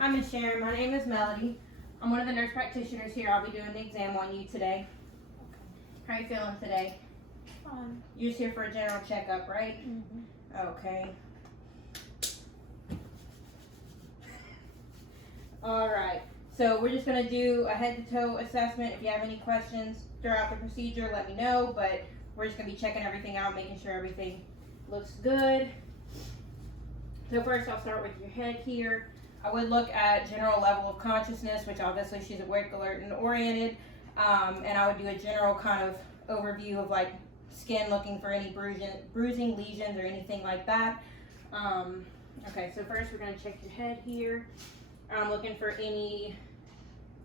Hi, Ms. Sharon. My name is Melody. I'm one of the nurse practitioners here. I'll be doing the exam on you today. How are you feeling today? Fine. You're just here for a general checkup, right? Mm-hmm. Okay. Alright, so we're just going to do a head-to-toe assessment. If you have any questions throughout the procedure, let me know, but we're just going to be checking everything out, making sure everything looks good. So first I'll start with your head here. I would look at general level of consciousness, which obviously she's awake, alert, and oriented. And I would do a general kind of overview of like skin, looking for any bruising lesions or anything like that. Okay, so first we're going to check your head here. I'm looking for any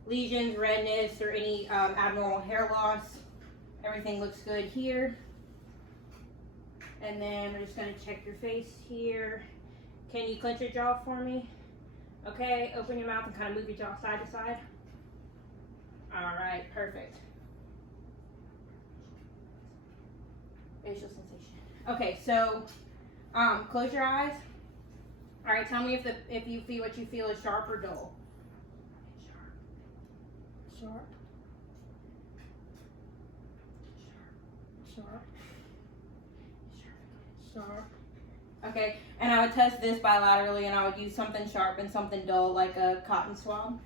lesions, redness, or any abnormal hair loss. Everything looks good here. And then we're just going to check your face here. Can you clench your jaw for me? Okay, open your mouth and kind of move your jaw side to side. Alright, perfect. Facial sensation. Okay, so close your eyes. Alright, tell me if you feel what you feel is sharp or dull. Sharp. Sharp. Sharp. Okay, and I would test this bilaterally, and I would use something sharp and something dull, like a cotton swab.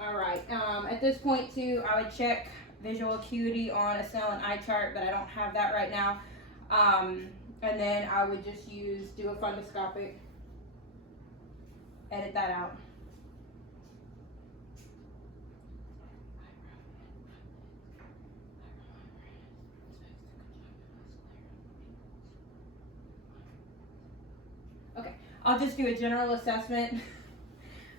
Alright, at this point too, I would check visual acuity on a Snellen eye chart, but I don't have that right now. And then I would just do a fundoscopic, edit that out. Okay, I'll just do a general assessment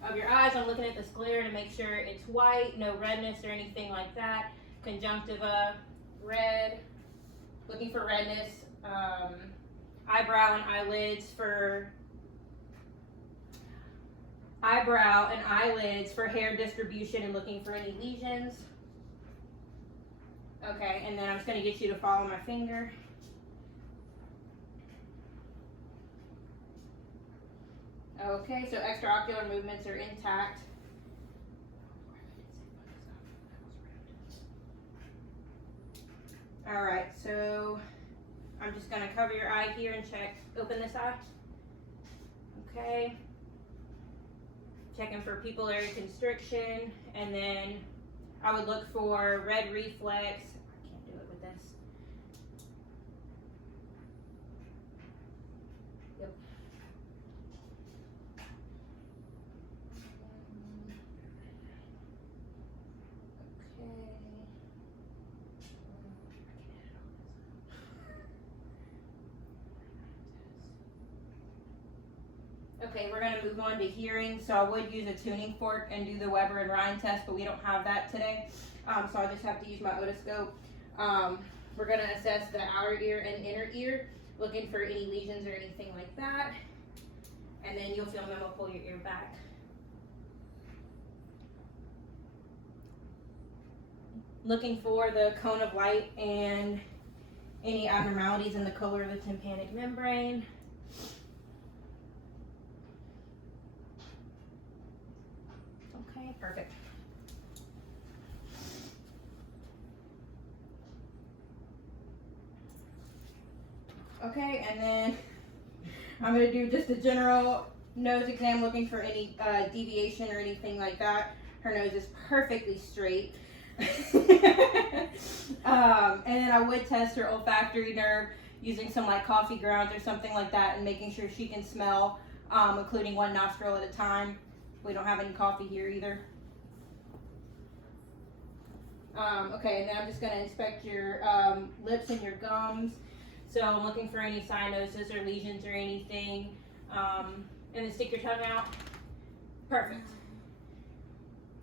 of your eyes. I'm looking at the sclera to make sure it's white, no redness or anything like that. Conjunctiva, red, looking for redness. Eyebrow and eyelids for hair distribution and looking for any lesions. Okay, and then I'm just going to get you to follow my finger. Okay, so extraocular movements are intact. Alright, so I'm just going to cover your eye here and check. Open this eye. Okay. Checking for pupillary constriction, and then I would look for red reflex. I can't do it with this. Yep. Okay, we're going to move on to hearing. So I would use a tuning fork and do the Weber and Rhine test, but we don't have that today. So I just have to use my otoscope. We're going to assess the outer ear and inner ear, looking for any lesions or anything like that. And then you'll feel me, I'm going to pull your ear back. Looking for the cone of light and any abnormalities in the color of the tympanic membrane. Okay, perfect. Okay, and then I'm going to do just a general nose exam, looking for any deviation or anything like that. Her nose is perfectly straight. And then I would test her olfactory nerve using some like coffee grounds or something like that, and making sure she can smell, including one nostril at a time. We don't have any coffee here either. Okay, and then I'm just going to inspect your lips and your gums. So I'm looking for any cyanosis or lesions or anything. And then stick your tongue out. Perfect.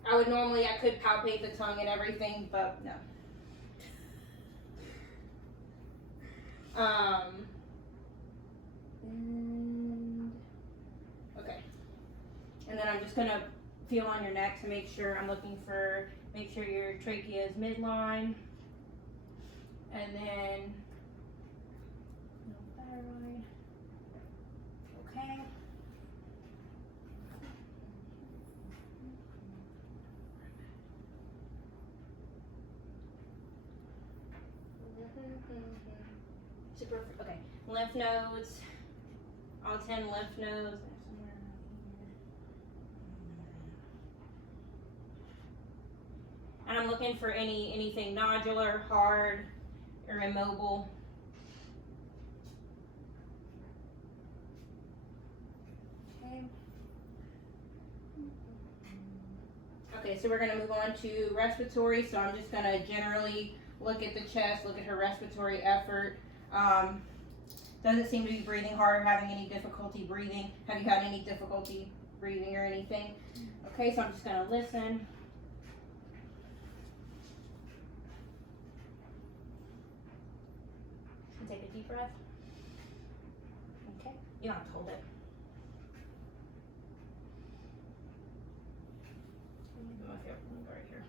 I could palpate the tongue and everything, but no. Okay. And then I'm just going to feel on your neck to make sure make sure your trachea is midline. And then no thyroid. Okay. Super. Okay. Lymph nodes. All 10 lymph nodes. And I'm looking for anything nodular, hard, or immobile. Okay. Okay, so we're gonna move on to respiratory. So I'm just gonna generally look at the chest, look at her respiratory effort. Doesn't seem to be breathing hard or having any difficulty breathing. Have you had any difficulty breathing or anything? Okay, so I'm just gonna listen. And take a deep breath. Okay, you don't have to hold it. My favorite one right here.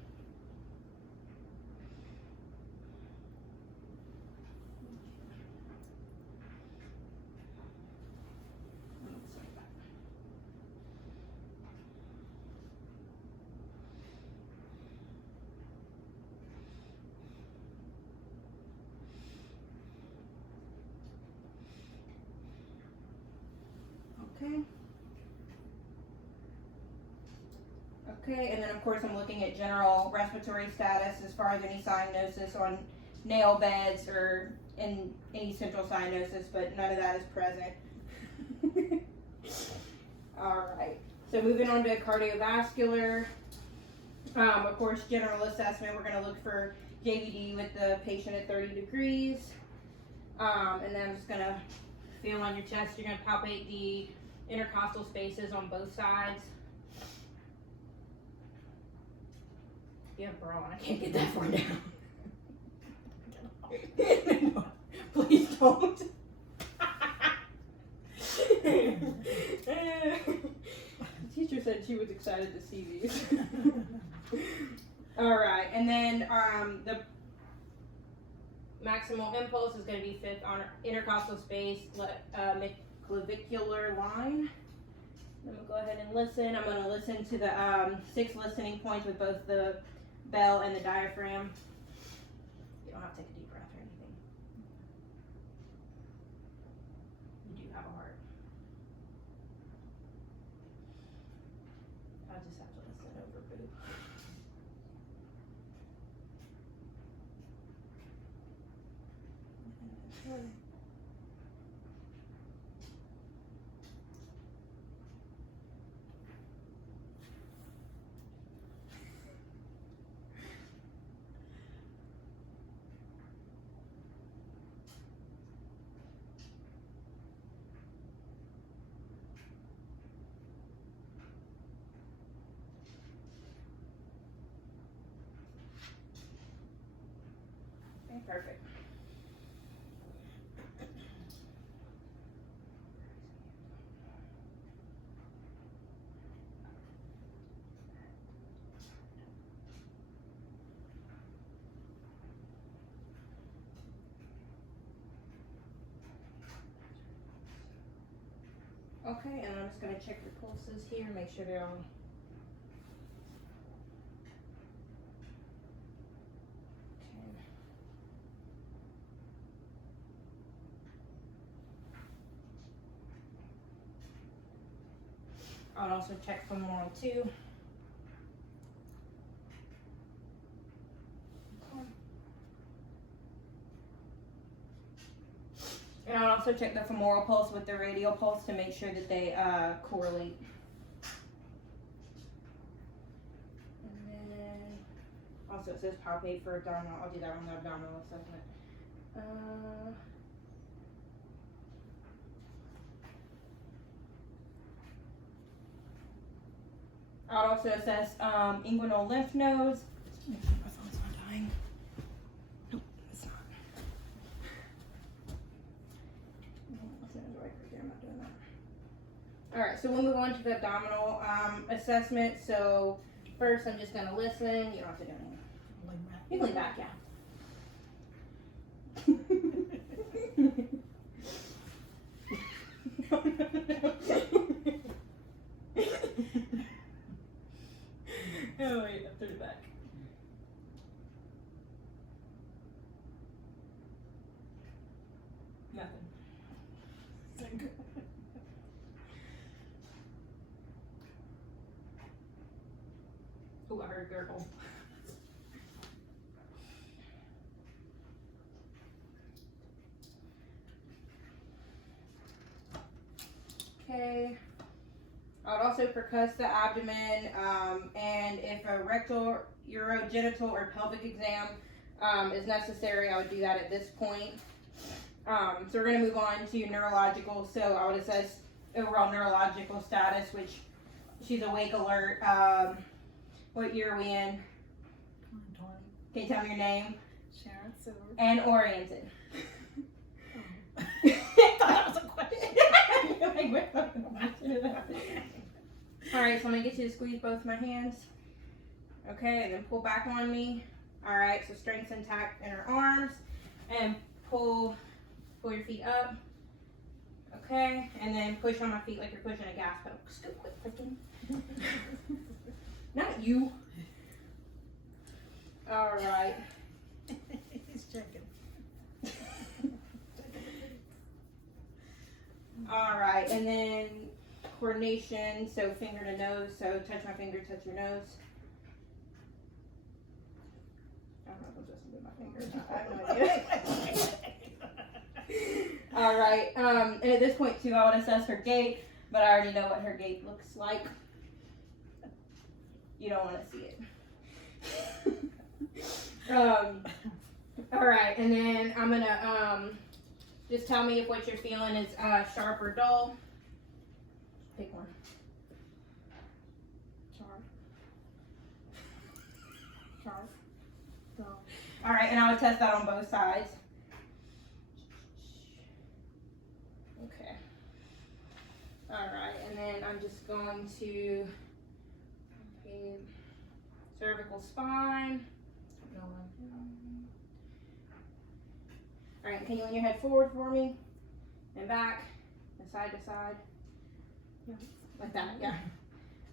Okay. Okay, and then of course I'm looking at general respiratory status as far as any cyanosis on nail beds or in any central cyanosis, but none of that is present. Alright, so moving on to cardiovascular. Of course, general assessment, we're going to look for JVD with the patient at 30 degrees. And then I'm just going to feel on your chest. You're going to palpate the intercostal spaces on both sides. You have a bra on. I can't get that far down. Please don't. The teacher said she was excited to see these. All right, and then the maximal impulse is going to be fifth on intercostal space, clavicular line. I'm going to go ahead and listen. I'm going to listen to the 6 listening points with both the bell and the diaphragm. You don't have to take a deep breath or anything. You do have a heart. I just have to listen over boob. Okay, perfect. Okay, and I'm just going to check your pulses here, make sure they're all okay. I'll also check femoral too. And I'll also check the femoral pulse with the radial pulse to make sure that they correlate. And then also it says palpate for abdominal. I'll do that on the abdominal assessment. I'll also assess inguinal lymph nodes. Make sure my phone's not dying. Nope, it's not. I'm not doing that. Alright, so we'll move on to the abdominal assessment. So first I'm just going to listen. You don't have to do anything. You can lean back, yeah. Oh wait, I'll turn it back. Nothing. Oh, I heard a gurgle. Okay. I would also percuss the abdomen, and if a rectal, urogenital, or pelvic exam is necessary, I would do that at this point. So we're going to move on to neurological. So I would assess overall neurological status, which she's awake, alert. What year are we in? 2020. Can you tell me your name? Sharon Silver. And oriented. I thought that was a question. Alright, so I'm going to get you to squeeze both my hands. Okay, and then pull back on me. Alright, so strength's intact in her arms. And pull your feet up. Okay, and then push on my feet like you're pushing a gas pedal. Scoop, quit clicking. Not you. Alright. He's checking. Alright, and then coordination, so finger to nose, so touch my finger, touch your nose. I don't know if I'm supposed to move my finger or not. I have no idea. Alright, and at this point too, I would assess her gait, but I already know what her gait looks like. You don't want to see it. Alright, and then I'm gonna, just tell me if what you're feeling is sharp or dull. Pick one. Sharp. Sharp. Dull. Alright, and I would test that on both sides. Okay. Alright, and then I'm just going to cervical spine. Alright, can you lean your head forward for me? And back, and side to side. Yeah. Like that, yeah.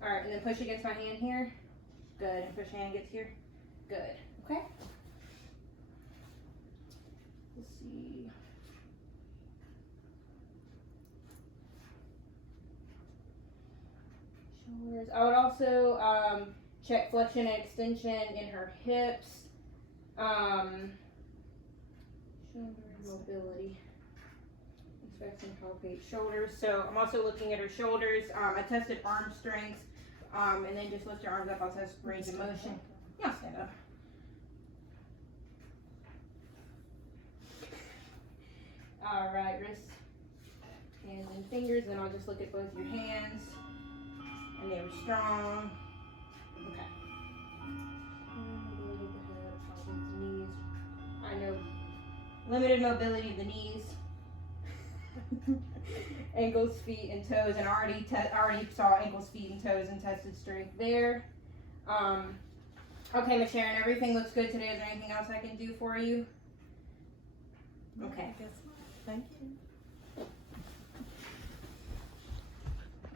Alright, and then push against my hand here. Good, and push your hand against here. Good, okay? Let's see. Shoulders. I would also check flexion and extension in her hips. Shoulder mobility. Inspect and palpate shoulders. So I'm also looking at her shoulders. I tested arm strength. And then just lift your arms up. I'll test range of motion. Yeah, I'll stand up. Alright, wrists, hands, and fingers. Then I'll just look at both your hands. And they were strong. Okay. Mobility of the hips, elbows, knees. I know limited mobility of the knees, ankles, feet, and toes, and I already saw ankles, feet, and toes and tested strength there. Okay, Miss Sharon, everything looks good today. Is there anything else I can do for you? Okay. I guess not. Thank you.